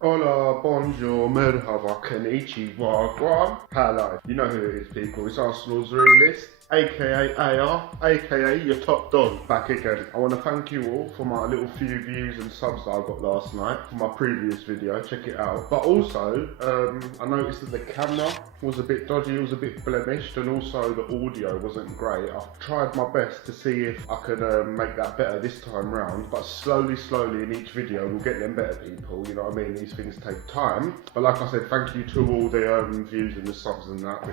Hola, bonjour, merhaba, konnichiwa, guan. Hello. You know who it is, people. It's Arsenal's realist, aka AR, aka your top dog. Back again. I want to thank you all for my little few views and subs that I got last night for my previous video. Check it out. But also, I noticed that the camera was a bit dodgy, it was a bit blemished, and also the audio wasn't great. I've tried my best to see if I could make that better this time round, but slowly in each video we'll get them better, people. You know what I mean? These things take time. But like I said, thank you to all the views and the subs and that.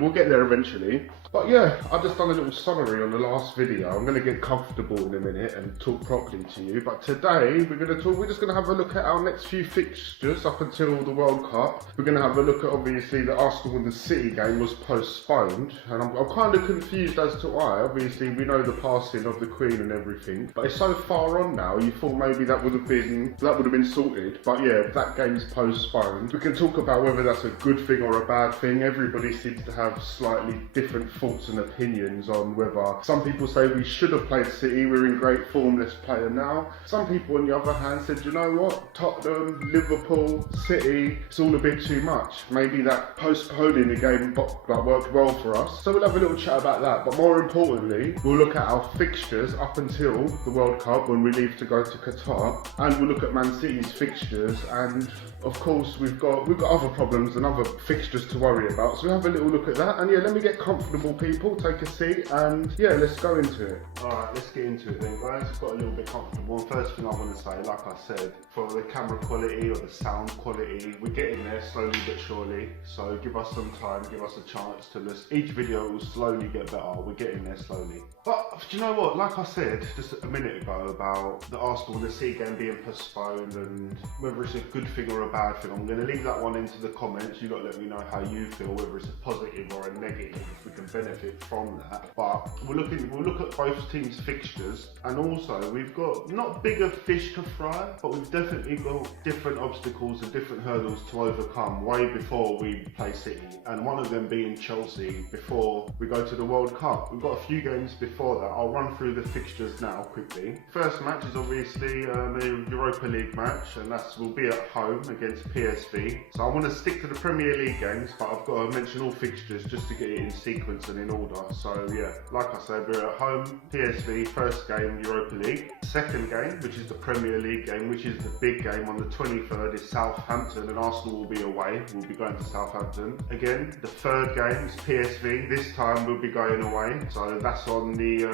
We'll get there eventually. But yeah, I've just done a little summary on the last video. I'm going to get comfortable in a minute and talk properly to you. But today we're just going to have a look at our next few fixtures up until the World Cup. We're going to have a look at, obviously, the Arsenal and the City game was postponed, and I'm kind of confused as to why. Obviously, we know the passing of the Queen and everything, but it's so far on now. You thought maybe that would have been sorted, but yeah, that game's postponed. We can talk about whether that's a good thing or a bad thing. Everybody seems to have slightly different thoughts and opinions on whether. Some people say we should have played City, we're in great form, let's play them now. Some people on the other hand said, you know what, Tottenham, Liverpool, City, it's all a bit too much. Maybe that postponing the game worked well for us. So we'll have a little chat about that, but more importantly, we'll look at our fixtures up until the World Cup when we leave to go to Qatar, and we'll look at Man City's fixtures, and of course we've got other problems and other fixtures to worry about, so we'll have a little look at that. And yeah, let me get comfortable, people, take a seat, and yeah, let's go into it. Alright, let's get into it then, guys. Got a little bit comfortable. First thing I want to say, like I said, for the camera quality or the sound quality, we're getting there slowly but surely, so give us some time, give us a chance to listen. Each video will slowly get better, we're getting there slowly. But do you know what, like I said just a minute ago about the Arsenal and the City game being postponed and whether it's a good thing or a bad thing, I'm going to leave that one into the comments. You lot let me know how you feel, whether it's a positive or a negative, if we can benefit from that. But we'll look at both teams' fixtures, and also we've got not bigger fish to fry, but we've definitely got different obstacles and different hurdles to overcome way before we play City, and one of them being Chelsea before we go to the World Cup. We've got a few games before that. I'll run through the fixtures now quickly. First match is obviously the Europa League match, and will be at home against PSV. So I want to stick to the Premier League games, but I've got to mention all fixtures just to get it in sequence and in order. So yeah, like I said, we're at home, PSV, first game, Europa League. Second game, which is the Premier League game, which is the big game on the 23rd, is Southampton, and Arsenal will be away. We'll be going to Southampton. Again, the third game is PSV. This time we'll be going away. So that's on the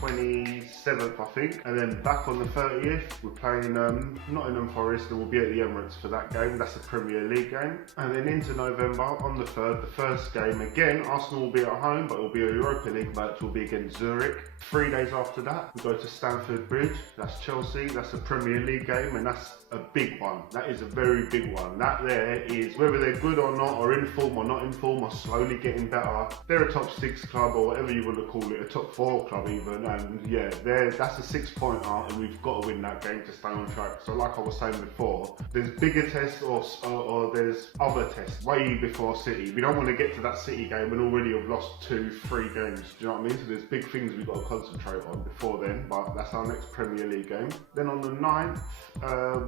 27th, I think. And then back on the 30th, we're playing Nottingham Forest, and we'll be at the Emirates for that game. That's a Premier League game. And then into November, on the 3rd, the first game, again, Arsenal will be at home, but it will be a Europa League match, will be against Zurich. 3 days after that, we go to Stamford Bridge. That's Chelsea. That's a Premier League game, and that's a big one. That is a very big one. That there is, whether they're good or not, or in form or not in form, or slowly getting better, they're a top 6 club, or whatever you want to call it, a top 4 club even, and yeah, that's a 6-pointer, and we've got to win that game to stay on track. So like I was saying before, there's bigger tests or there's other tests way before City. We don't want to get to that City game and already have lost 2-3 games. Do you know what I mean? So there's big things we've got to concentrate on before then, but that's our next Premier League game. Then on the 9th,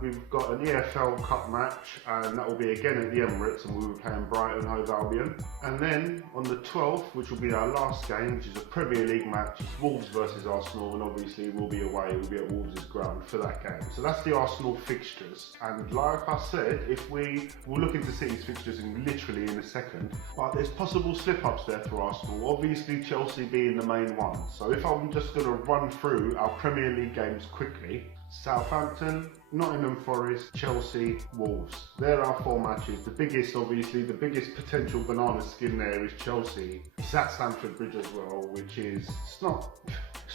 we've got an EFL Cup match, and that will be again at the Emirates, and we'll be playing Brighton Hove Albion. And then on the 12th, which will be our last game, which is a Premier League match, it's Wolves versus Arsenal, and obviously we'll be away, we'll be at Wolves' ground for that game. So that's the Arsenal fixtures, and like I said, we'll look into City's fixtures literally in a second, but there's possible slip-ups there for Arsenal, obviously Chelsea being the main one. So if I'm just going to run through our Premier League games quickly: Southampton, Nottingham Forest, Chelsea, Wolves. They're our 4 matches. The biggest potential banana skin there is Chelsea. It's at Stamford Bridge as well, which is, it's not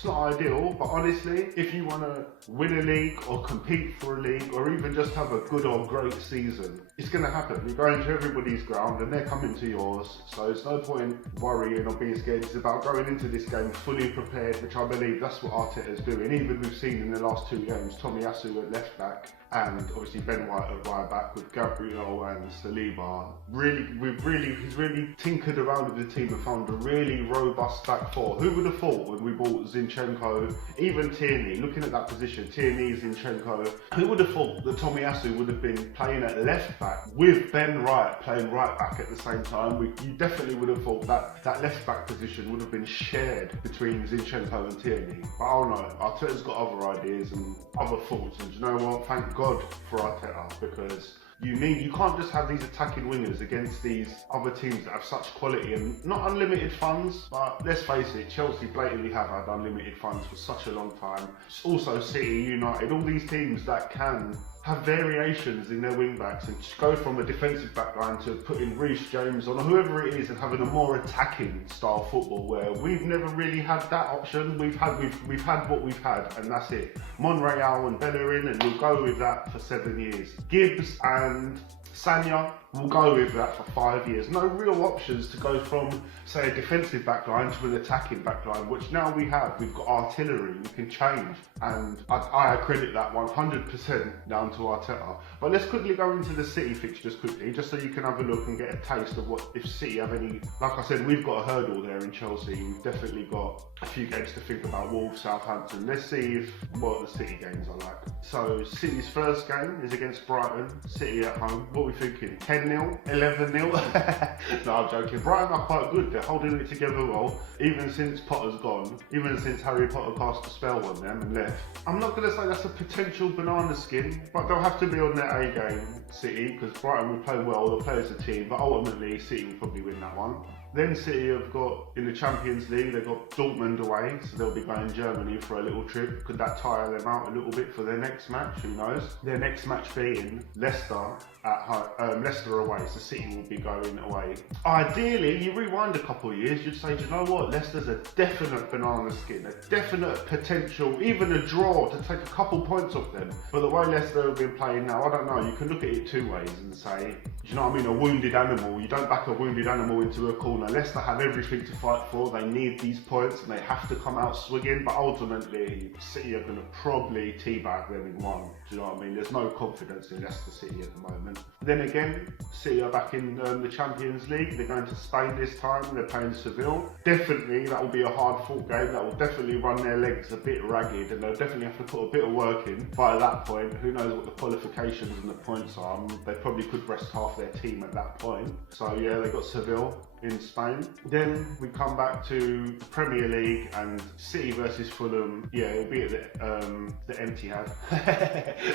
ideal, but honestly, if you want to win a league or compete for a league or even just have a good or great season, it's going to happen. You're going to everybody's ground and they're coming to yours, so it's no point worrying or being scared. It's about going into this game fully prepared, which I believe that's what Arteta's doing. Even we've seen in the last 2 games, Tomiyasu at left back, back, and obviously Ben White at right back with Gabriel and Saliba. He's really tinkered around with the team and found a really robust back four. Who would have thought when we bought Zinchenko, even Tierney, looking at that position, Tierney, Zinchenko, who would have thought that Tomiyasu would have been playing at left back with Ben White playing right back at the same time? You definitely would have thought that left back position would have been shared between Zinchenko and Tierney. But I don't know, Arteta's got other ideas and other thoughts, and you know what, thank God for Arteta, because you can't just have these attacking wingers against these other teams that have such quality and not unlimited funds. But let's face it, Chelsea blatantly have had unlimited funds for such a long time. Also City, United, all these teams that can have variations in their wing backs and just go from a defensive backline to putting Reece James on or whoever it is and having a more attacking style football, where we've never really had that option. We've had what we've had, and that's it. Monreal and Bellerin, and we'll go with that for 7 years. Gibbs and Sanya, we'll go with that for 5 years. No real options to go from, say, a defensive backline to an attacking backline, which now we have. We've got artillery, we can change, and I credit that 100% down to Arteta. But let's quickly go into the City fixtures quickly, just so you can have a look and get a taste of what, if City have any. Like I said, we've got a hurdle there in Chelsea. We've definitely got a few games to think about. Wolves, Southampton. Let's see what the City games are like. So City's first game is against Brighton. City at home. What are we thinking? 10-0? 11-0? No, I'm joking. Brighton are quite good. They're holding it together well, even since Potter's gone, even since Harry Potter cast a spell on them and left. I'm not going to say that's a potential banana skin, but they'll have to be on their A game, City, because Brighton will play well, they'll play as a team, but ultimately City will probably win that one. Then City have got, in the Champions League, they've got Dortmund away, so they'll be going to Germany for a little trip. Could that tire them out a little bit for their next match? Who knows? Their next match being Leicester at home, Leicester away, so City will be going away. Ideally, you rewind a couple of years, you'd say, do you know what? Leicester's a definite banana skin, a definite potential, even a draw to take a couple points off them. But the way Leicester have been playing now, I don't know, you can look at it two ways and say, do you know what I mean? A wounded animal. You don't back a wounded animal into a corner. Leicester have everything to fight for. They need these points and they have to come out swinging. But ultimately, City are going to probably teabag them in one. Do you know what I mean? There's no confidence in Leicester City at the moment. Then again, City are back in the Champions League. They're going to Spain this time. They're playing Seville. Definitely, that will be a hard-fought game. That will definitely run their legs a bit ragged, and they'll definitely have to put a bit of work in. By that point, who knows what the qualifications and the points are? They probably could rest half their team at that point. So yeah, they got Seville in Spain. Then we come back to the Premier League and City versus Fulham. Yeah, it'll be at the Etihad.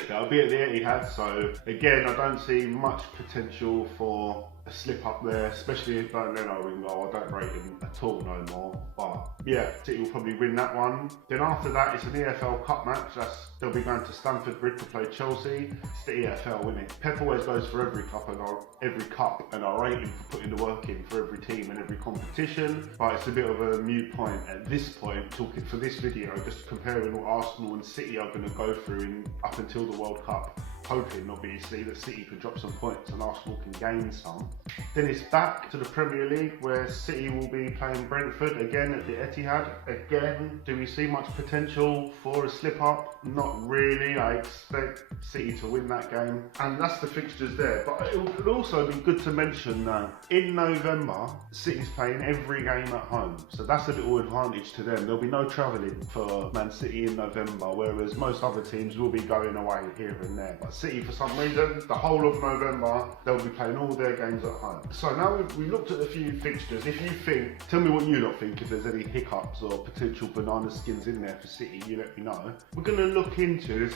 That'll be at the Etihad. So again, I don't see much potential for a slip up there, especially if Leno in goal. I don't rate him at all no more. But yeah, City will probably win that one. Then after that, it's an EFL Cup match. They'll be going to Stamford Bridge to play Chelsea. It's the EFL, isn't it? Pep always goes for every cup, and I rate him for putting the work in for every team and every competition. But it's a bit of a mute point at this point, talking for this video, just comparing what Arsenal and City are going to go through up until the World Cup. Hoping, obviously, that City can drop some points and Arsenal can gain some. Then it's back to the Premier League, where City will be playing Brentford again at the Etihad. Again, do we see much potential for a slip up? Not really. I expect City to win that game. And that's the fixtures there. But it would also be good to mention that in November, City's playing every game at home. So that's a little advantage to them. There'll be no travelling for Man City in November, whereas most other teams will be going away here and there. But City, for some reason, the whole of November, they'll be playing all their games at home. So now we looked at a few fixtures. If you think, tell me what you lot think, if there's any hiccups or potential banana skins in there for City, you let me know. We're going to look into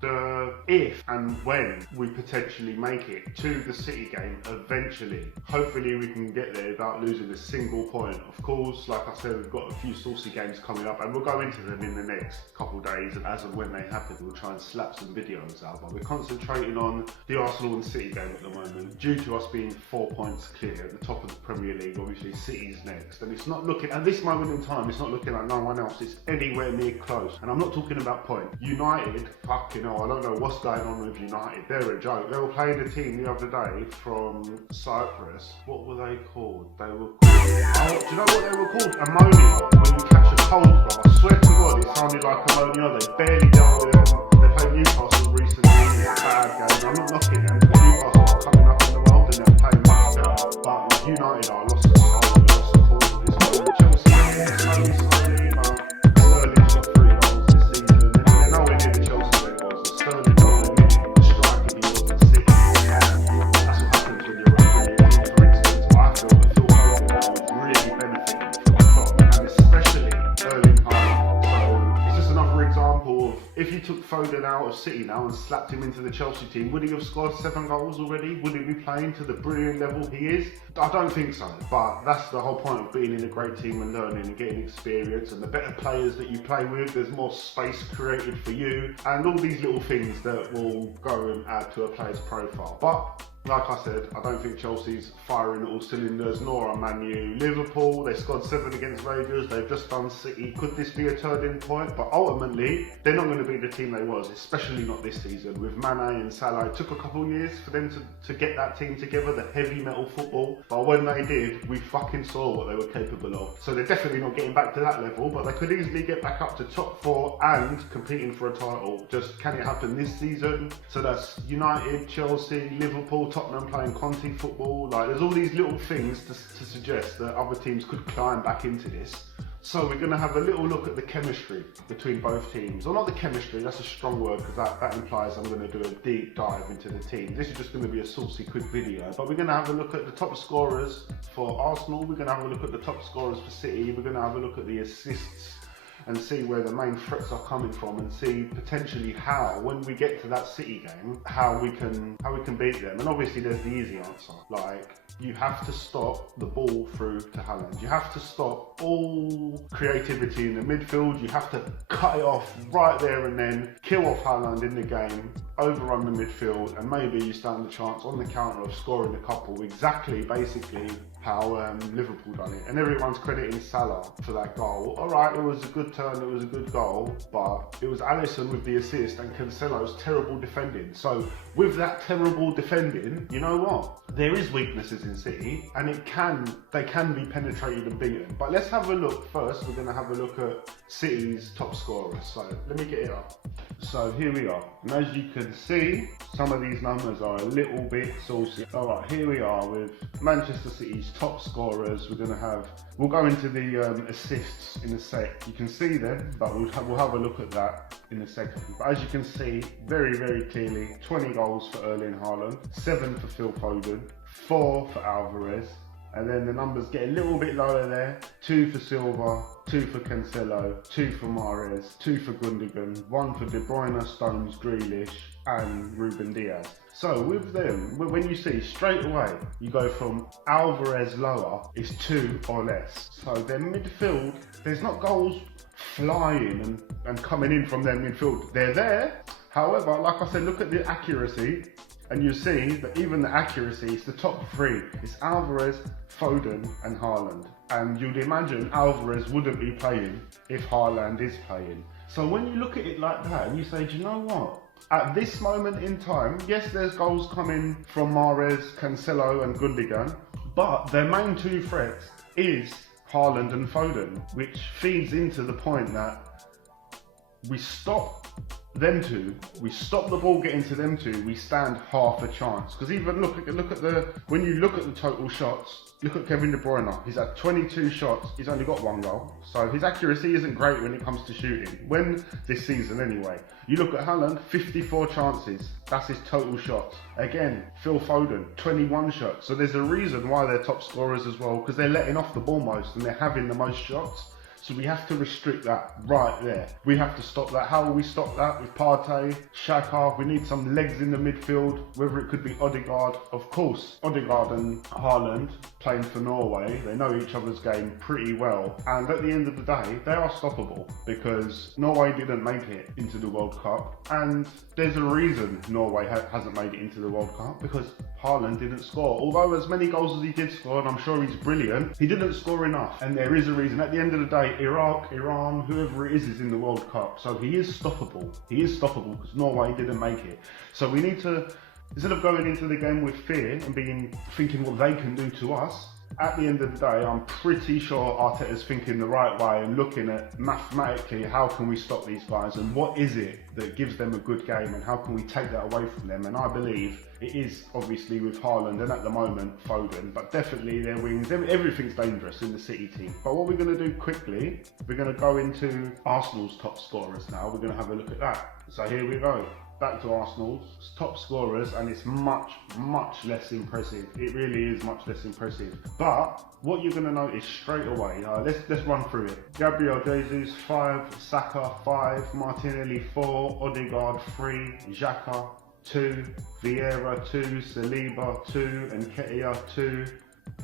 the if and when we potentially make it to the City game eventually. Hopefully we can get there without losing a single point. Of course, like I said, we've got a few saucy games coming up and we'll go into them in the next couple of days, and as and when they happen we'll try and slap some videos out. But we're concentrating on the Arsenal and City game at the moment, due to us being 4 points clear at the top of the Premier League. Obviously City's next, and it's not looking, at this moment in time, it's not looking like no one else is anywhere near close. And I'm not talking about point. United, fucking hell, I don't know what's going on with United. They're a joke. They were playing a team the other day from Cyprus. What were they called? They were called... Oh, do you know what they were called? Ammonia. When you catch a cold, bro. I swear to God, it sounded like ammonia. They barely dealt with them. Newcastle recently in a bad game. I'm not knocking them because Newcastle are coming up in the world and they're playing much better. But United are lost the soul, they lost the cause of this moment. Chelsea, slowly, but Sterling's got 3 goals this season. And they're nowhere near the Chelsea they was. Sterling nowhere near the striker he was at City. That's what happens when you're a brilliant team. For instance, I feel that Phil Foden was really benefiting from the top, and especially Erling Haaland. So it's just another example of if you took Foden out of City now and slapped him into the Chelsea team, would he have scored 7 goals already? Would he be playing to the brilliant level he is? I don't think so, but that's the whole point of being in a great team and learning and getting experience, and the better players that you play with, there's more space created for you, and all these little things that will go and add to a player's profile. But like I said, I don't think Chelsea's firing at all cylinders, nor are Man U. Liverpool, they scored 7 against Rangers, they've just done City. Could this be a turning point? But ultimately, they're not going to be the team they was, especially not this season. With Mane and Salah, it took a couple of years for them to get that team together, the heavy metal football. But when they did, we fucking saw what they were capable of. So they're definitely not getting back to that level, but they could easily get back up to top 4 and competing for a title. Just can it happen this season? So that's United, Chelsea, Liverpool, Tottenham playing Conte football. Like, there's all these little things to suggest that other teams could climb back into this. So we're going to have a little look at the chemistry between both teams. Or not the chemistry, that's a strong word because that implies I'm going to do a deep dive into the team. This is just going to be a saucy quick video. But we're going to have a look at the top scorers for Arsenal. We're going to have a look at the top scorers for City. We're going to have a look at the assists and see where the main threats are coming from, and see potentially how, when we get to that City game, how we can beat them. And obviously there's the easy answer. Like, you have to stop the ball through to Haaland. You have to stop all creativity in the midfield. You have to cut it off right there and then, kill off Haaland in the game, overrun the midfield, and maybe you stand a chance on the counter of scoring a couple. Exactly, basically, how Liverpool done it. And everyone's crediting Salah for that goal. Alright, it was a good turn, it was a good goal, but it was Alisson with the assist and Cancelo's terrible defending. So with that terrible defending, you know what? There is weaknesses in City, and they can be penetrated and beaten. But let's have a look first. We're going to have a look at City's top scorers. So let me get it up. So here we are, and as you can see, some of these numbers are a little bit saucy. Alright, here we are with Manchester City's top scorers. We'll go into the assists in a sec. You can see them, but we'll have a look at that in a second. But as you can see, very, very clearly, 20 goals for Erling Haaland, 7 for Phil Foden, 4 for Alvarez, and then the numbers get a little bit lower there. 2 for Silva, 2 for Cancelo, 2 for Mahrez, 2 for Gundogan, 1 for De Bruyne, Stones, Grealish, and Ruben Diaz. So with them, when you see straight away, you go from Alvarez lower is 2 or less. So their midfield, there's not goals flying and coming in from their midfield. They're there. However, like I said, look at the accuracy. And you see that even the accuracy is the top 3. It's Alvarez, Foden and Haaland. And you'd imagine Alvarez wouldn't be playing if Haaland is playing. So when you look at it like that and you say, do you know what? At this moment in time, yes, there's goals coming from Mahrez, Cancelo and Gundogan, but their main 2 threats is Haaland and Foden, which feeds into the point that we stop them 2, we stop the ball getting to them 2, we stand half a chance. Because even when you look at the total shots, look at Kevin De Bruyne. He's had 22 shots, he's only got 1 goal. So his accuracy isn't great when it comes to shooting. When this season anyway. You look at Haaland, 54 chances, that's his total shots. Again, Phil Foden, 21 shots. So there's a reason why they're top scorers as well, because they're letting off the ball most and they're having the most shots. So we have to restrict that right there. We have to stop that. How will we stop that? With Partey, Xhaka. We need some legs in the midfield, whether it could be Odegaard. Of course, Odegaard and Haaland playing for Norway. They know each other's game pretty well. And at the end of the day, they are stoppable because Norway didn't make it into the World Cup. And there's a reason Norway hasn't made it into the World Cup, because Haaland didn't score. Although as many goals as he did score, and I'm sure he's brilliant, he didn't score enough. And there is a reason. At the end of the day, Iraq, Iran, whoever it is in the World Cup. So he is stoppable. He is stoppable because Norway didn't make it. So we need to, instead of going into the game with fear and thinking what they can do to us, at the end of the day, I'm pretty sure Arteta's thinking the right way and looking at mathematically how can we stop these guys and what is it that gives them a good game and how can we take that away from them. And I believe it is obviously with Haaland and at the moment Foden, but definitely their wings, everything's dangerous in the City team. But what we're going to do quickly, we're going to go into Arsenal's top scorers now. We're going to have a look at that. So here we go. Back to Arsenal's top scorers, and it's much less impressive. It really is much less impressive. But what you're going to notice straight away, let's run through it. Gabriel Jesus 5, Saka 5, Martinelli 4, Odegaard 3, Xhaka 2, Vieira 2, Saliba 2, and Nketiah 2,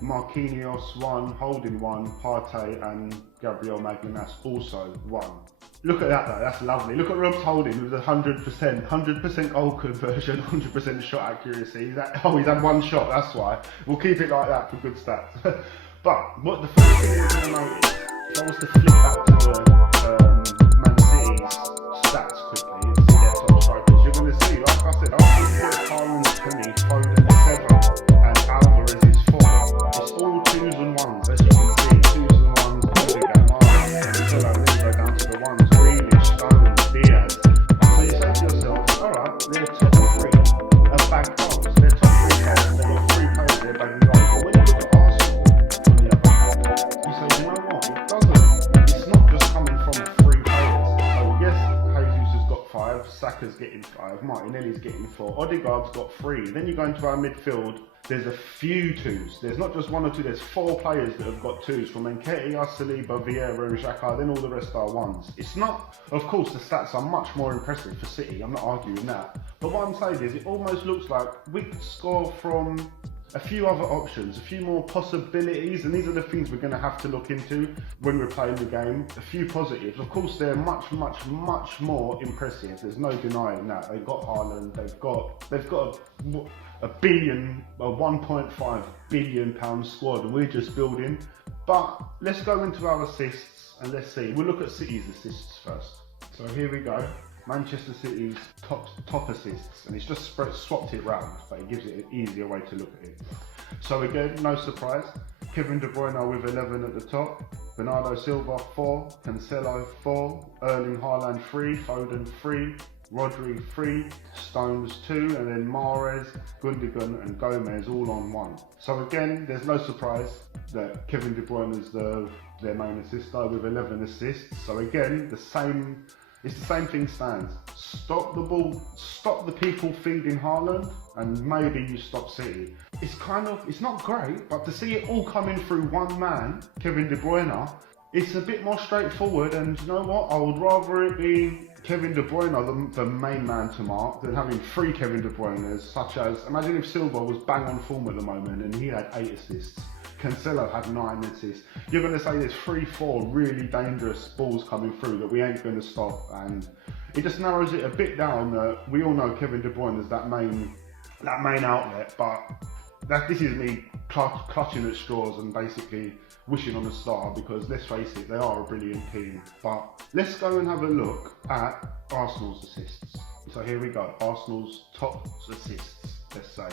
Marquinhos 1, Holding 1, Partey and Gabriel Magalhaes also 1. Look at that though, that's lovely. Look at Rob's Holding with 100% goal conversion, 100% shot accuracy. He's had one shot, that's why. We'll keep it like that for good stats. But what the first thing you're going to notice, if I was to flip back to the Man City's stats quickly and see their top strikers, you're going to see, like I said, Haaland's 20, Foden 7, and Alvarez is 4. It's all 2s and 1s, as you can see, 2s and 1s, Odegaard, Martinelli, and then go down to the 1s. Diaz. So you say to yourself, alright, they're top 3 of bag goals. They're top 3 goals. They've got 3 players there bagging goals. But when you look at Arsenal, on the other hand, you say, you know what? It doesn't. It's not just coming from 3 players. So yes, Jesus has got 5, Saka's getting 5, Martinelli's getting 4, Odegaard's got 3. Then you go into our midfield. There's a few 2s. There's not just 1 or 2, there's 4 players that have got 2s from Nketiah, Saliba, Vieira and Xhaka, then all the rest are 1s. It's not, of course the stats are much more impressive for City, I'm not arguing that. But what I'm saying is it almost looks like we could score from a few other options, a few more possibilities, and these are the things we're going to have to look into when we're playing the game. A few positives. Of course, they're much more impressive. There's no denying that. They've got Haaland, they've got a 1.5 billion pound squad, and we're just building. But let's go into our assists and let's see. We'll look at City's assists first. So here we go. Manchester City's top assists, and it's just swapped it round, but it gives it an easier way to look at it. So again, no surprise, Kevin De Bruyne with 11 at the top, Bernardo Silva 4, Cancelo 4, Erling Haaland 3, Foden 3, Rodri 3, Stones 2, and then Mahrez, Gundogan and Gomez all on 1. So again, there's no surprise that Kevin De Bruyne is their main assister with 11 assists. So again, it's the same thing stands. Stop the ball, stop the people feeding Haaland, and maybe you stop City. It's not great, but to see it all coming through one man, Kevin De Bruyne, it's a bit more straightforward. And you know what? I would rather it be Kevin De Bruyne, the main man to mark, than having 3 Kevin De Bruynes, such as, imagine if Silva was bang on form at the moment and he had 8 assists. Cancelo had 9 assists. You're going to say there's 3-4 really dangerous balls coming through that we ain't going to stop, and it just narrows it a bit down. We all know Kevin De Bruyne is that main outlet, but this is me clutching at straws and basically wishing on a star, because let's face it, they are a brilliant team. But let's go and have a look at Arsenal's assists. So here we go, Arsenal's top assists, let's say.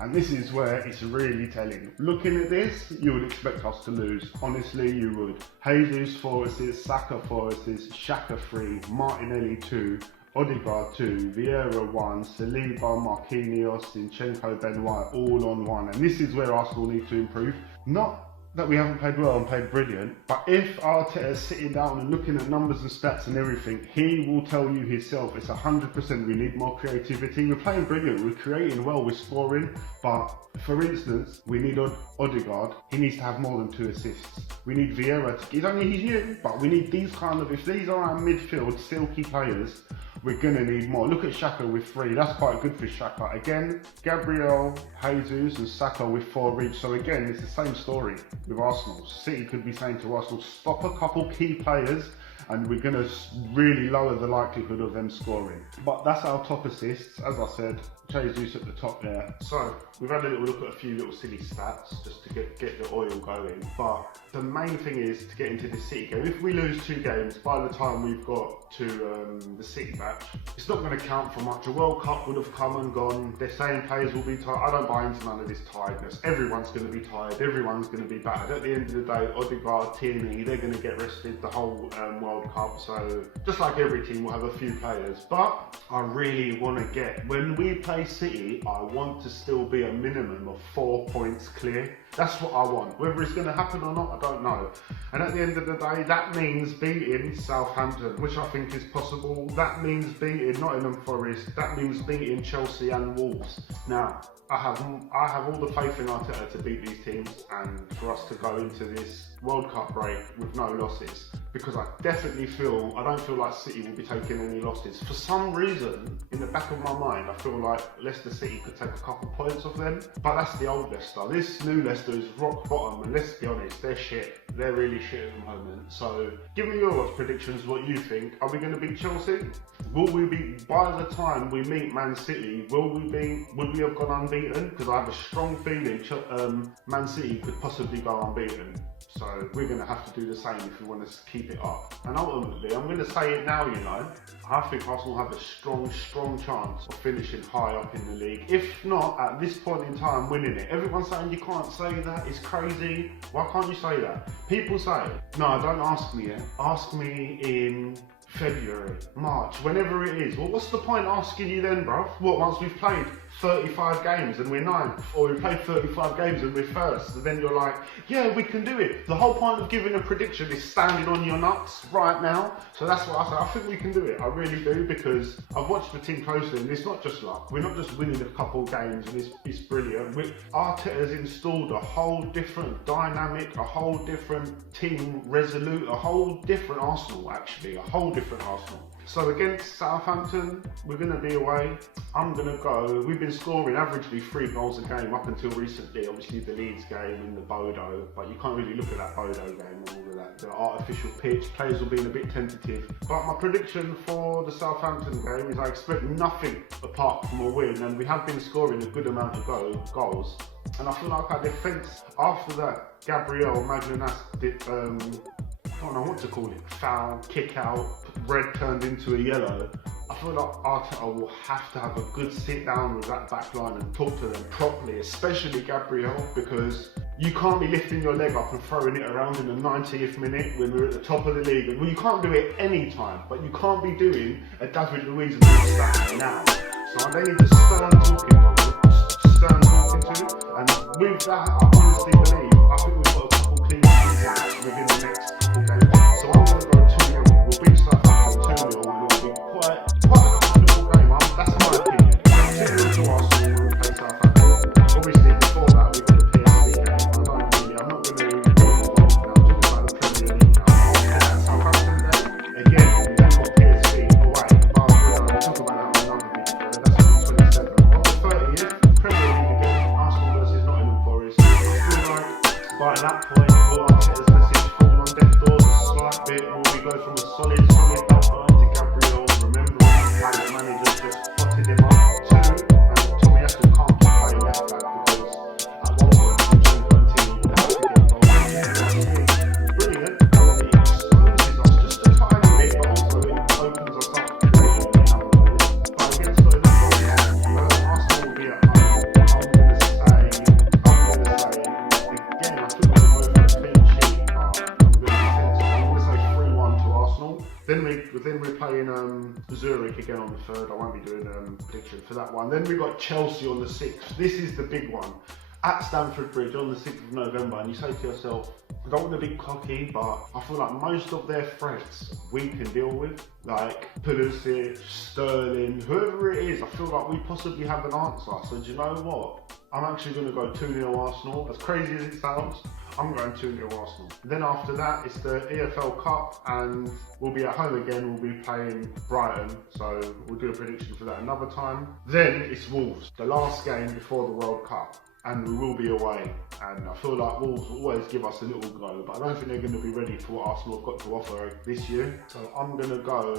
And this is where it's really telling. Looking at this, you would expect us to lose. Honestly, you would. Jesus 4 assists, Saka 4 assists, Xhaka 3, Martinelli 2, Odegaard 2, Vieira 1, Saliba, Marquinhos, Zinchenko, Ben White all on 1. And this is where Arsenal need to improve. Not that we haven't played well and played brilliant, but if Arteta is sitting down and looking at numbers and stats and everything, he will tell you himself it's 100%. We need more creativity. We're playing brilliant, we're creating well, we're scoring, but for instance, we need Odegaard. He needs to have more than 2 assists. We need Vieira. He's new, but we need these kind of, if these are our midfield silky players, we're going to need more. Look at Xhaka with 3. That's quite good for Xhaka. Again, Gabriel, Jesus and Saka with 4 each. So again, it's the same story with Arsenal. City could be saying to Arsenal, stop a couple key players and we're going to really lower the likelihood of them scoring. But that's our top assists. As I said, Jesus at the top there. So we've had a little look at a few little silly stats just to get the oil going. But the main thing is to get into the City game. If we lose 2 games, by the time we've got to the City match, it's not going to count for much. A World Cup would have come and gone. They're saying players will be tired. I don't buy into none of this tiredness. Everyone's going to be tired. Everyone's going to be battered. At the end of the day, Odegaard, Tierney, they're going to get rested the whole World Cup. So just like every team will have a few players. But I really want to get, when we play City, I want to still be a minimum of 4 points clear. That's what I want. Whether it's going to happen or not, I don't know. And at the end of the day, that means beating Southampton, which I think is possible. That means beating Nottingham Forest. That means beating Chelsea and Wolves. Now, I have all the faith in Arteta to beat these teams and for us to go into this World Cup break with no losses, because I definitely I don't feel like City will be taking any losses. For some reason, in the back of my mind, I feel like Leicester City could take a couple points off them, but that's the old Leicester. This new Leicester is rock bottom, and let's be honest, they're shit. They're really shit at the moment. So give me your predictions, what you think. Are we going to beat Chelsea? Will we be, by the time we meet Man City, would we have gone unbeaten? Because I have a strong feeling Man City could possibly go unbeaten. So we're going to have to do the same if we want to keep it up. And ultimately, I'm going to say it now, I think Arsenal have a strong chance of finishing high up in the league. If not, at this point in time, winning it. Everyone's saying you can't say that, it's crazy. Why can't you say that? People say, no, don't ask me yet. Ask me in February, March, whenever it is. Well, what's the point asking you then, bruv? What, once we've played 35 games and we're 9th, or we played 35 games and we're 1st, and then you're like, yeah, we can do it. The whole point of giving a prediction is standing on your nuts right now. So that's what I say. I think we can do it. I really do, because I've watched the team closely, and it's not just luck. We're not just winning a couple games and it's brilliant. Arteta's installed a whole different dynamic, a whole different team, resolute, a whole different Arsenal, actually, a whole different Arsenal. So against Southampton, we're going to be away. I'm going to go. We've been scoring averagely 3 goals a game up until recently. Obviously the Leeds game and the Bodo, but you can't really look at that Bodo game and all of that. The artificial pitch, players will be a bit tentative. But my prediction for the Southampton game is I expect nothing apart from a win, and we have been scoring a good amount of goals. And I feel like our defence, after that Gabriel Magnanas I don't know what to call it, foul, kick out, red turned into a yellow, I feel like Arteta will have to have a good sit down with that back line and talk to them properly, especially Gabriel, because you can't be lifting your leg up and throwing it around in the 90th minute when we're at the top of the league. Well, you can't do it any time, but you can't be doing a David Luiz and Mustafi now. So they need to stern talking to, and with that, I honestly believe, I think we've got a couple clean sheets within the next couple games. So I'm going to go 2-0. We'll beat Southampton 2-0. It'll be quite a comfortable game. That's my opinion. 2-0 to Arsenal when we play Southampton. Obviously, before that, we've got the PSV game. I'm not going to get involved now. I'm talking about the Premier League now. That Southampton game, again, we've got PSV away. But we'll talk about that on another video. That's on the 27th. On the 30th, Premier League again, Arsenal versus Nottingham Forest. I feel like by that point, will Arteta's message fall on deaf doors a slight bit? Will we go from a solid back line to Gabriel, remembering how the manager just potted him up to, and Tommy Aston can't keep playing left back, because at one point the Champions team would have to get involved. Brilliant, it exposes us just a tiny bit, but also it opens us up creatively nowadays. But against Nottingham Forest, Arsenal will be at home. I'm going to say, again, I think we'll go for a clean sheet, but I'm going to say 3-1 to Arsenal. Then we're playing Zurich again on the 3rd. I won't be doing a prediction for that one. Then we've got Chelsea on the 6th. This is the big one. At Stamford Bridge on the 6th of November, and you say to yourself, I don't want to be cocky, but I feel like most of their threats we can deal with. Like Pulisic, Sterling, whoever it is, I feel like we possibly have an answer. So do you know what? I'm actually going to go 2-0 Arsenal. As crazy as it sounds, I'm going 2-0 Arsenal. Then after that, it's the EFL Cup, and we'll be at home again. We'll be playing Brighton, so we'll do a prediction for that another time. Then it's Wolves, the last game before the World Cup. and we will be away. And I feel like Wolves will always give us a little go, but I don't think they're going to be ready for what Arsenal have got to offer this year. So I'm gonna go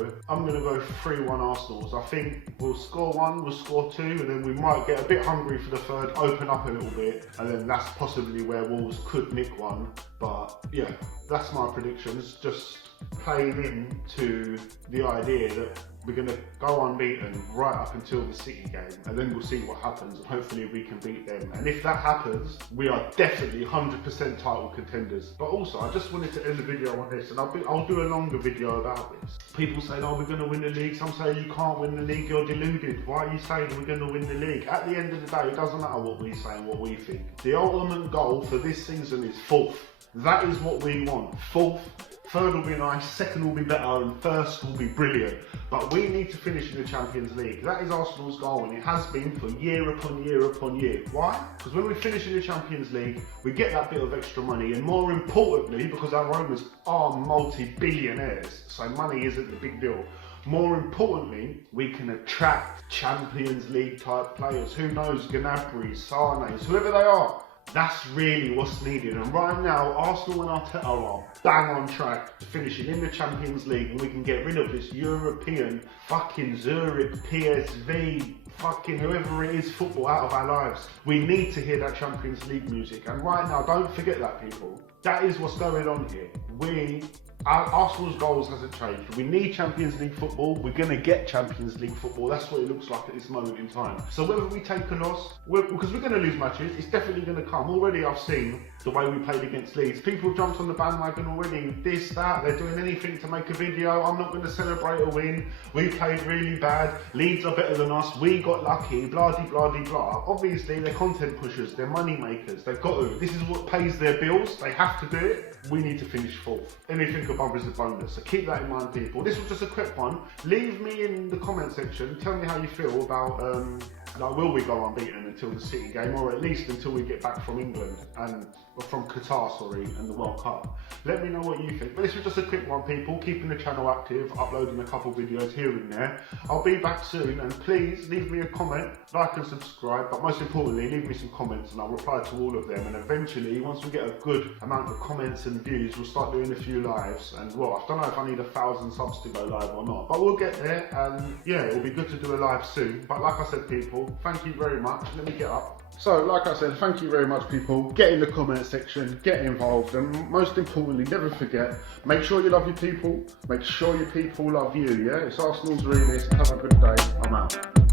3-1 Arsenal. I think we'll score one, we'll score two, and then we might get a bit hungry for the third, open up a little bit, and then that's possibly where Wolves could nick one. But yeah, that's my predictions. Just playing into the idea that we're going to go unbeaten right up until the City game, and then we'll see what happens, and hopefully we can beat them. And if that happens, we are definitely 100% title contenders. But also, I just wanted to end the video on this, and I'll do a longer video about this. People say, oh, we're going to win the league. Some say you can't win the league, you're deluded. Why are you saying we're going to win the league? At the end of the day, it doesn't matter what we say and what we think. The ultimate goal for this season is 4th. That is what we want. 4th. Third will be nice, second will be better, and first will be brilliant. But we need to finish in the Champions League. That is Arsenal's goal, and it has been for year upon year upon year. Why? Because when we finish in the Champions League, we get that bit of extra money, and more importantly, because our owners are multi-billionaires, so money isn't the big deal. More importantly, we can attract Champions League type players. Who knows, Gnabry, Sané, whoever they are. That's really what's needed, and right now Arsenal and Arteta are bang on track to finishing in the Champions League, and we can get rid of this European fucking Zurich, PSV, fucking whoever it is football out of our lives. We need to hear that Champions League music, and right now, don't forget that, people. That is what's going on here. Arsenal's goals hasn't changed. We need Champions League football. We're going to get Champions League football. That's what it looks like at this moment in time. So whether we take a loss, because we're going to lose matches, it's definitely going to come. Already I've seen the way we played against Leeds. People have jumped on the bandwagon already. This, that, they're doing anything to make a video. I'm not going to celebrate a win. We played really bad. Leeds are better than us. We got lucky. Blah, de, blah, de, blah. Obviously, they're content pushers. They're money makers. They've got to. This is what pays their bills. They have to do it. We need to finish 4th. Anything above is a bonus. So keep that in mind, people. This was just a quick one. Leave me in the comment section. Tell me how you feel about like, will we go unbeaten until the City game, or at least until we get back from England and from Qatar, sorry, and the World Cup. Let me know what you think. But this was just a quick one, people. Keeping the channel active, uploading a couple videos here and there. I'll be back soon, and please leave me a comment, like and subscribe. But most importantly, leave me some comments, and I'll reply to all of them. And eventually, once we get a good amount of comments and views, we'll start doing a few lives. And well, I don't know if I need 1,000 subs to go live or not, but we'll get there. And yeah, it'll be good to do a live soon. But like I said, people, thank you very much. Let me get up. So, like I said, thank you very much, people. Get in the comment section, get involved, and most importantly, never forget, make sure you love your people, make sure your people love you, yeah? It's Arsenal's Realist. Have a good day. I'm out.